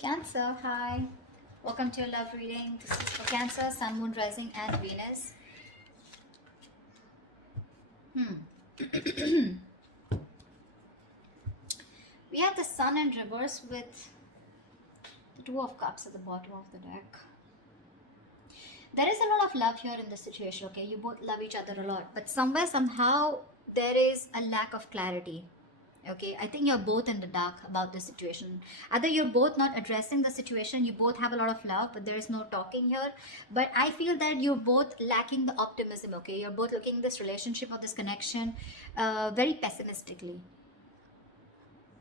Cancer, hi. Welcome to your love reading. This is for Cancer, Sun, Moon, Rising, and Venus. We have the Sun in reverse with the Two of Cups at the bottom of the deck. There is a lot of love here in this situation, okay? You both love each other a lot, but somewhere, somehow, there is a lack of clarity. Okay, I think you're both in the dark about the situation. Either you're both not addressing the situation, you both have a lot of love, but there is no talking here. But I feel that you're both lacking the optimism. Okay, you're both looking this relationship or this connection very pessimistically.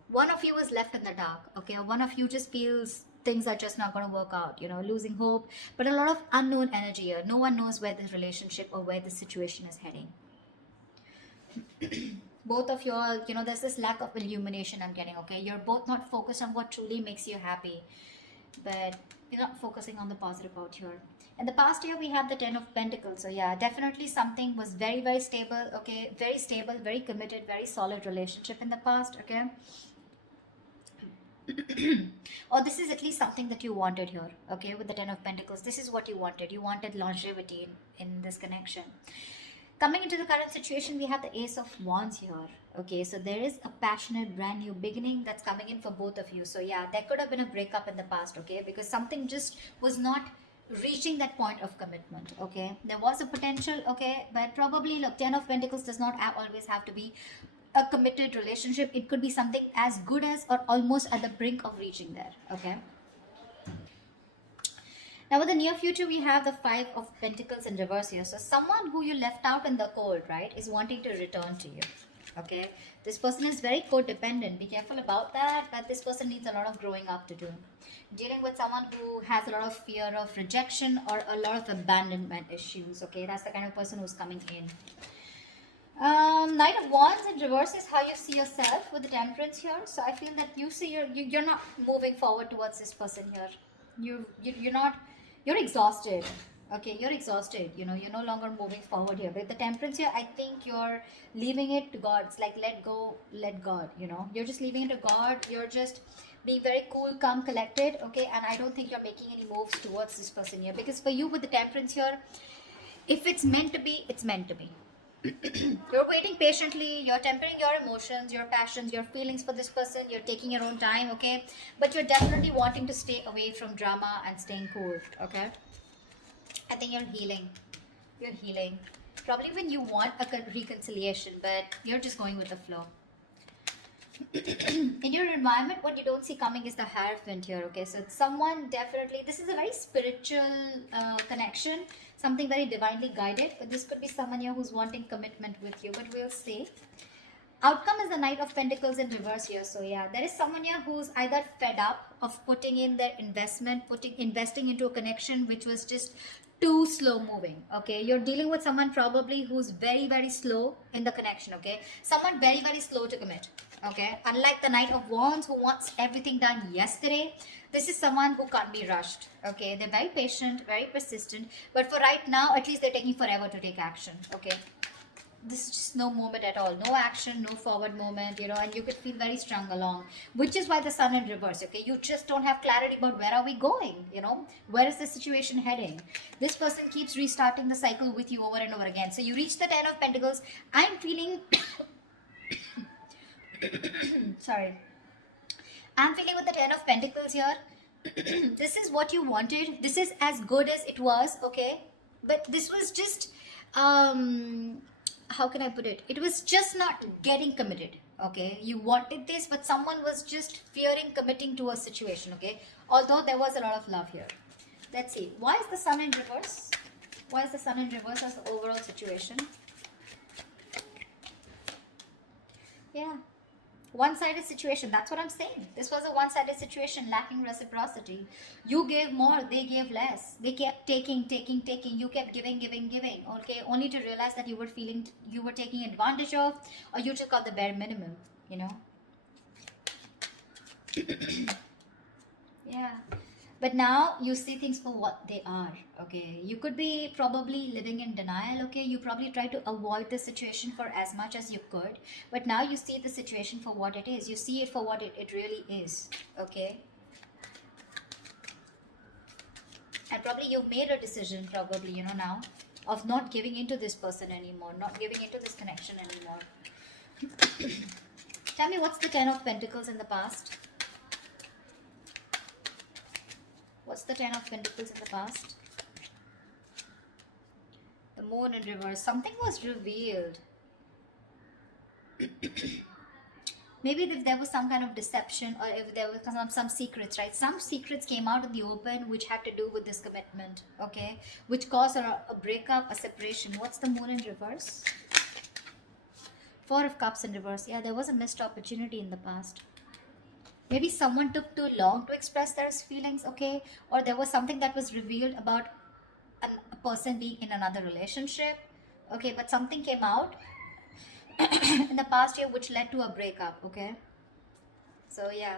One of you is left in the dark. Okay, or one of you just feels things are just not going to work out, losing hope, but a lot of unknown energy here. No one knows where this relationship or where the situation is heading. Both of you all, there's this lack of illumination I'm getting. Okay, you're both not focused on what truly makes you happy, but you're not focusing on the positive out here. In the past year, we have the 10 of Pentacles. So yeah, definitely something was very, very stable. Okay, very stable, very committed, very solid relationship in the past. Okay. Or this is at least something that you wanted here. Okay, with the 10 of Pentacles, this is what you wanted. You wanted longevity in this connection. Coming into the current situation, we have the Ace of Wands here. Okay, so there is a passionate brand new beginning that's coming in for both of you. So yeah, there could have been a breakup in the past, okay, because something just was not reaching that point of commitment. Okay, there was a potential, okay, but probably look, 10 of Pentacles does not always have to be a committed relationship. It could be something as good as or almost at the brink of reaching there. Okay, now, with the near future, we have the Five of Pentacles in reverse here. So, someone who you left out in the cold, right, is wanting to return to you. Okay, this person is very codependent. Be careful about that. But this person needs a lot of growing up to do. Dealing with someone who has a lot of fear of rejection or a lot of abandonment issues. Okay, that's the kind of person who's coming in. Knight of Wands in reverse is how you see yourself with the Temperance here. So I feel that you see you're not moving forward towards this person here. You're not, you're exhausted. Okay, you're exhausted. You're no longer moving forward here. With the Temperance here, I think you're leaving it to God. It's like let go, let God. You're just leaving it to God. You're just being very cool, calm, collected. Okay, and I don't think you're making any moves towards this person here, because for you with the Temperance here, if it's meant to be, it's meant to be. You're waiting patiently, you're tempering your emotions, your passions, your feelings for this person, you're taking your own time, okay, but you're definitely wanting to stay away from drama and staying cool. Okay, I think you're healing probably when you want a reconciliation, but you're just going with the flow. In your environment, what you don't see coming is the Hierophant here. Okay, so it's someone, definitely this is a very spiritual connection, something very divinely guided, but this could be someone here who's wanting commitment with you, but we'll see. Outcome is the Knight of Pentacles in reverse here. So yeah, there is someone here who's either fed up of putting in their investing into a connection which was just too slow moving. Okay, you're dealing with someone probably who's very, very slow in the connection. Okay, someone very, very slow to commit. Okay, unlike the Knight of Wands who wants everything done yesterday, this is someone who can't be rushed. Okay, they're very patient, very persistent, but for right now, at least they're taking forever to take action. Okay, this is just no movement at all, no action, no forward movement, and you could feel very strung along, which is why the Sun in reverse. Okay, you just don't have clarity about where are we going, where is the situation heading. This person keeps restarting the cycle with you over and over again. So you reach the 10 of Pentacles. I'm feeling sorry, I'm feeling with the 10 of Pentacles here. This is what you wanted, this is as good as it was. Okay, but this was just how can I put it? It was just not getting committed. Okay, you wanted this, but someone was just fearing committing to a situation. Okay, although there was a lot of love here. Let's see, why is the Sun in reverse? Why is the Sun in reverse as the overall situation? Yeah, one-sided situation. That's what I'm saying. This was a one-sided situation, lacking reciprocity. You gave more, they gave less. They kept taking. You kept giving. Okay, only to realize that you were taking advantage of, or you took out the bare minimum. Yeah, but now you see things for what they are. Okay, you could be probably living in denial. Okay, you probably try to avoid the situation for as much as you could, but now you see the situation for what it is. You see it for what it really is. Okay, And probably you've made a decision, probably, you know, now, of not giving into this person anymore, not giving into this connection anymore. Tell me, what's the Ten of Pentacles in the past? What's the Ten of Pentacles in the past? The Moon in reverse. Something was revealed. Maybe if there was some kind of deception, or if there was some secrets, right? Some secrets came out in the open which had to do with this commitment, okay? Which caused a breakup, a separation. What's the Moon in reverse? Four of Cups in reverse. Yeah, there was a missed opportunity in the past. Maybe someone took too long to express their feelings, okay? Or there was something that was revealed about a person being in another relationship, okay? But something came out in the past year which led to a breakup, okay? So yeah,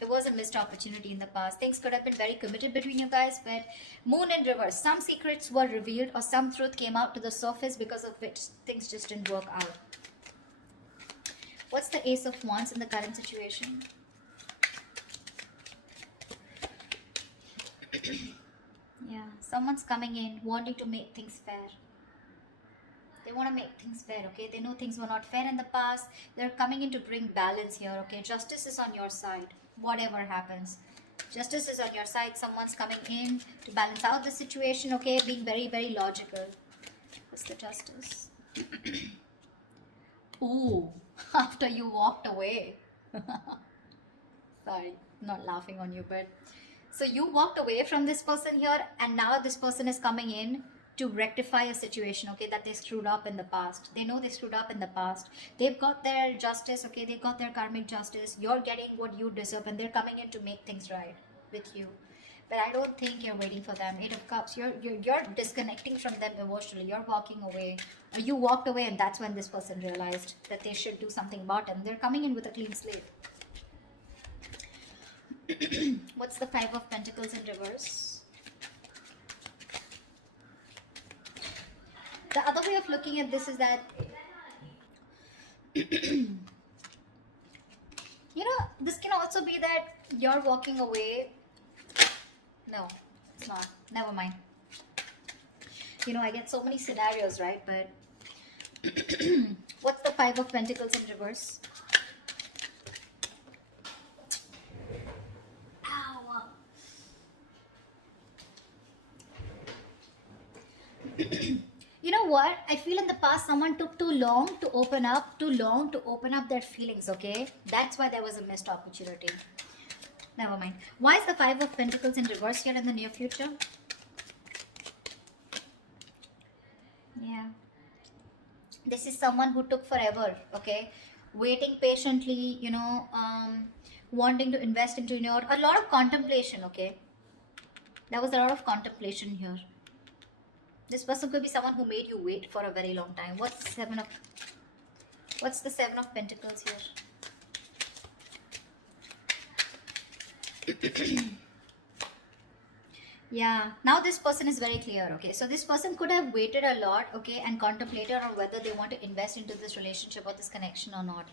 there was a missed opportunity in the past. Things could have been very committed between you guys, but Moon in reverse. Some secrets were revealed or some truth came out to the surface because of which things just didn't work out. What's the Ace of Wands in the current situation? Yeah, someone's coming in wanting to make things fair. They want to make things fair, okay? They know things were not fair in the past. They're coming in to bring balance here, okay? Justice is on your side, whatever happens. Justice is on your side. Someone's coming in to balance out the situation, okay? Being very, very logical. What's the Justice? Ooh, after you walked away. Sorry, not laughing on you, but... So you walked away from this person here, and now this person is coming in to rectify a situation, okay, that they screwed up in the past. They know they screwed up in the past. They've got their justice, okay, they've got their karmic justice. You're getting what you deserve, and they're coming in to make things right with you. But I don't think you're waiting for them. Eight of Cups, you're disconnecting from them emotionally. You're walking away. Or you walked away, and that's when this person realized that they should do something about it. And they're coming in with a clean slate. What's the Five of Pentacles in reverse? The other way of looking at this is that, you know, this can also be that you're walking away. No, it's not. Never mind. You know, I get so many scenarios, right? But what's the Five of Pentacles in reverse? Ow. You know what? I feel in the past someone took too long to open up their feelings, okay? That's why there was a missed opportunity. Never mind. Why is the Five of Pentacles in reverse here in the near future? Yeah. This is someone who took forever, okay? Waiting patiently, you know, wanting to invest into, you know, a lot of contemplation, okay? There was a lot of contemplation here. This person could be someone who made you wait for a very long time. What's the Seven of Pentacles here? Yeah, now this person is very clear, okay? So this person could have waited a lot, okay, and contemplated on whether they want to invest into this relationship or this connection or not.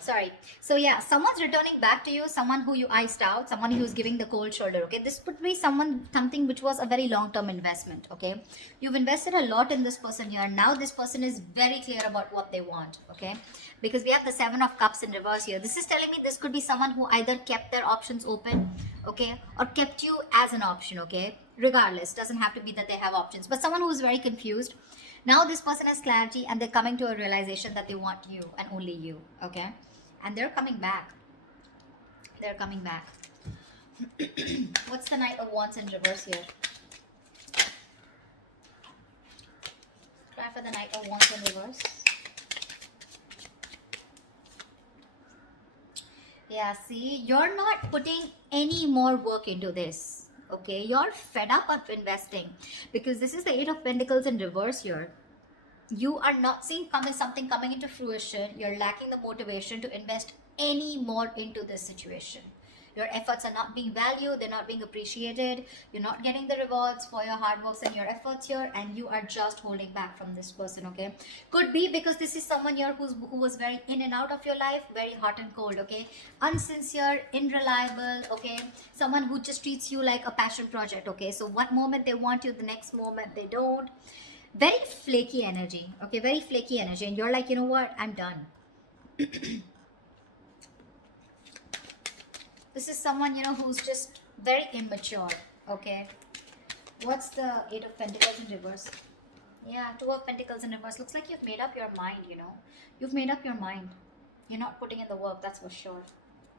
Sorry. So yeah, someone's returning back to you, someone who you iced out, someone who's giving the cold shoulder, okay? This could be something which was a very long-term investment, okay? You've invested a lot in this person here. Now this person is very clear about what they want, okay? Because we have the Seven of Cups in reverse here. This is telling me this could be someone who either kept their options open, okay? Or kept you as an option, okay? Regardless, doesn't have to be that they have options. But someone who is very confused. Now this person has clarity and they're coming to a realization that they want you and only you, okay? And they're coming back. They're coming back. What's the Knight of Wands in reverse here? Try for the Knight of Wands in reverse. Yeah, see, you're not putting any more work into this. Okay, you're fed up of investing because this is the Eight of Pentacles in reverse here. You are not seeing something coming into fruition. You're lacking the motivation to invest any more into this situation. Your efforts are not being valued, they're not being appreciated, you're not getting the rewards for your hard works and your efforts here, and you are just holding back from this person, okay? Could be because this is someone here who was very in and out of your life, very hot and cold, okay? Unsincere, unreliable, okay? Someone who just treats you like a passion project, okay? So one moment they want you, the next moment they don't. Very flaky energy, okay? Very flaky energy, and you're like, you know what, I'm done. This is someone, you know, who's just very immature, okay? What's the Eight of Pentacles in reverse? Yeah, Two of Pentacles in reverse. Looks like you've made up your mind, you know. You've made up your mind. You're not putting in the work, that's for sure.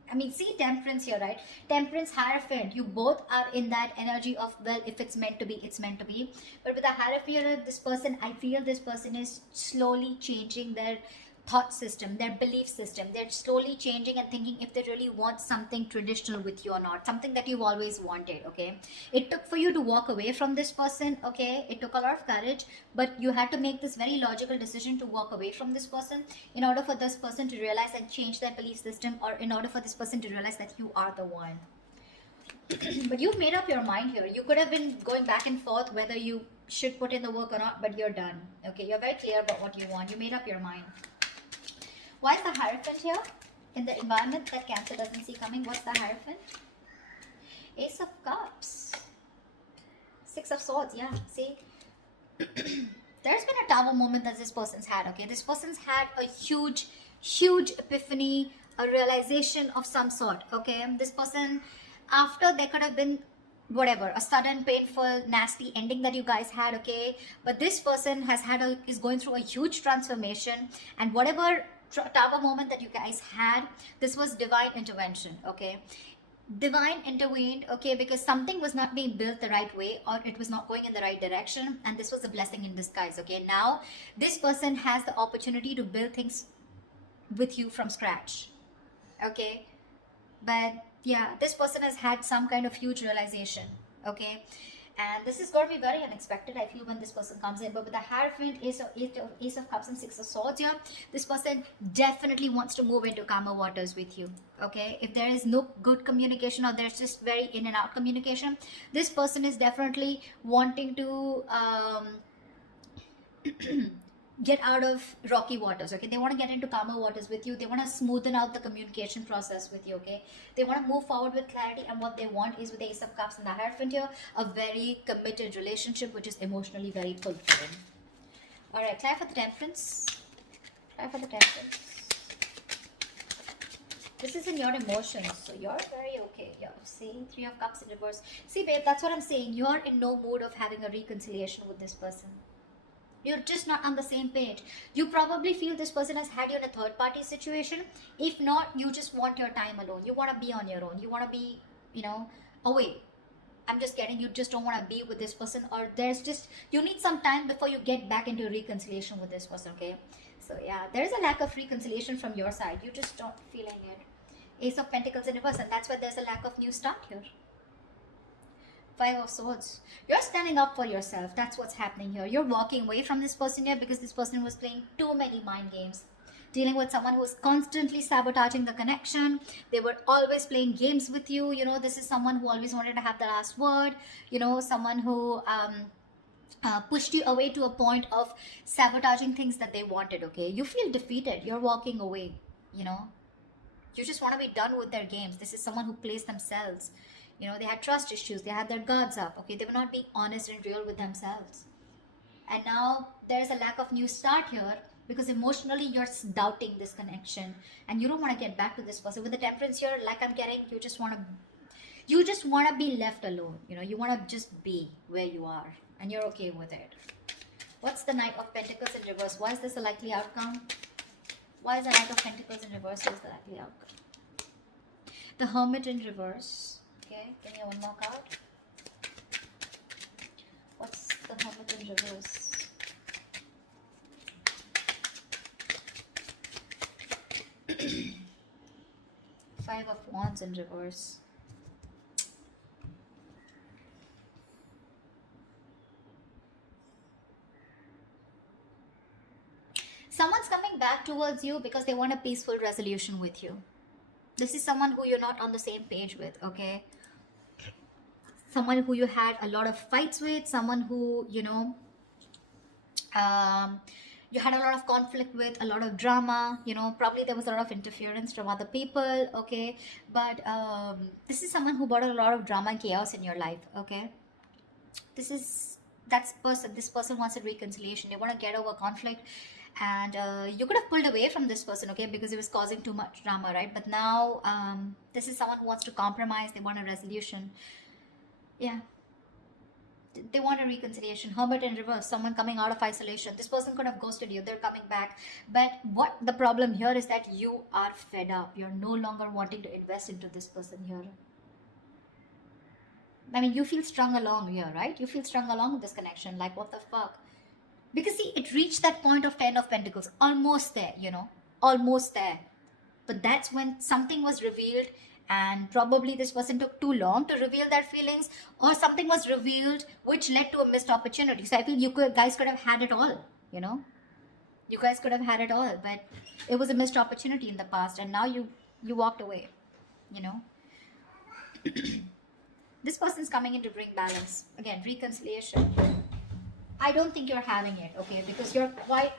I mean, see Temperance here, right? Temperance, Hierophant. You both are in that energy of, well, if it's meant to be, it's meant to be. But with the Hierophant, this person, I feel this person is slowly changing their thought system, their belief system. They're slowly changing and thinking if they really want something traditional with you or not, something that you've always wanted, okay? It took for you to walk away from this person, okay? It took a lot of courage, but you had to make this very logical decision to walk away from this person in order for this person to realize and change their belief system, or in order for this person to realize that you are the one. But you've made up your mind here. You could have been going back and forth whether you should put in the work or not, but you're done, okay? You're very clear about what you want. You made up your mind. Why is the Hierophant here? In the environment that Cancer doesn't see coming, what's the Hierophant? Ace of Cups. Six of Swords, yeah, see? There's been a Tower moment that this person's had, okay? This person's had a huge, huge epiphany, a realization of some sort, okay? This person, after there could have been whatever, a sudden, painful, nasty ending that you guys had, okay? But this person is going through a huge transformation, and whatever Tower moment that you guys had, this was divine intervention, okay? Divine intervened, okay, because something was not being built the right way, or it was not going in the right direction, and this was a blessing in disguise, okay? Now this person has the opportunity to build things with you from scratch, okay? But yeah, this person has had some kind of huge realization, okay? And this is going to be very unexpected, I feel, when this person comes in. But with the Hierophant, Ace of Cups and Six of Swords here, this person definitely wants to move into calmer waters with you, okay? If there is no good communication, or there's just very in and out communication, this person is definitely wanting to get out of rocky waters, okay? They want to get into calmer waters with you. They want to smoothen out the communication process with you, okay? They want to move forward with clarity, and what they want is, with the Ace of Cups and the Hierophant here, a very committed relationship which is emotionally very fulfilling. All right, try for the Temperance. Try for the Temperance. This is in your emotions, so you're very okay. Yeah, see, Three of Cups in reverse. See, babe, that's what I'm saying. You're in no mood of having a reconciliation with this person. You're just not on the same page. You probably feel this person has had you in a third party situation. If not, you just want your time alone. You want to be on your own. You want to be, you know, away. I'm just getting, you just don't want to be with this person, or there's just, you need some time before you get back into reconciliation with this person, okay? So yeah, there's a lack of reconciliation from your side. You just don't feeling it. Ace of Pentacles in reverse, and that's why there's a lack of new start here. Five of Swords. You're standing up for yourself. That's what's happening here. You're walking away from this person here because this person was playing too many mind games. Dealing with someone who was constantly sabotaging the connection. They were always playing games with you. You know, this is someone who always wanted to have the last word. You know, someone who pushed you away to a point of sabotaging things that they wanted, okay? You feel defeated. You're walking away, you know. You just want to be done with their games. This is someone who plays themselves. You know, they had trust issues. They had their guards up. Okay, they were not being honest and real with themselves. And now there's a lack of new start here because emotionally you're doubting this connection and you don't want to get back to this person. With the Temperance here, like I'm getting, you just want to be left alone. You know, you want to just be where you are and you're okay with it. What's the Knight of Pentacles in reverse? Why is this a likely outcome? Why is the Knight of Pentacles in reverse is the likely outcome? The Hermit in reverse. Okay, give me one more card. What's the Hermit in reverse? Five of Wands in reverse. Someone's coming back towards you because they want a peaceful resolution with you. This is someone who you're not on the same page with, okay? Someone who you had a lot of fights with, someone who, you had a lot of conflict with, a lot of drama, probably there was a lot of interference from other people, okay? But this is someone who brought a lot of drama and chaos in your life, okay? This person wants a reconciliation. They want to get over conflict, and you could have pulled away from this person, okay, because it was causing too much drama, right? But now this is someone who wants to compromise. They want a resolution. Yeah, they want a reconciliation. Hermit in reverse, someone coming out of isolation. This person could have ghosted you. They're coming back. But what the problem here is that you are fed up. You're no longer wanting to invest into this person here. I mean, you feel strung along here, right? You feel strung along with this connection. Like, what the fuck? Because see, it reached that point of 10 of Pentacles. Almost there, almost there. But that's when something was revealed, and probably this person took too long to reveal their feelings, or something was revealed which led to a missed opportunity. So I feel guys could have had it all, You guys could have had it all, but it was a missed opportunity in the past, and now you walked away, This person's coming in to bring balance. Again, reconciliation. I don't think you're having it, okay? Because you're quite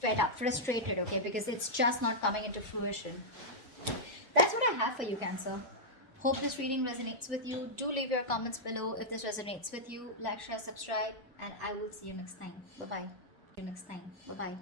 fed up, frustrated, okay? Because it's just not coming into fruition. That's what I have for you, Cancer. Hope this reading resonates with you. Do leave your comments below if this resonates with you. Like, share, subscribe, and I will see you next time. Bye-bye. See you next time. Bye-bye.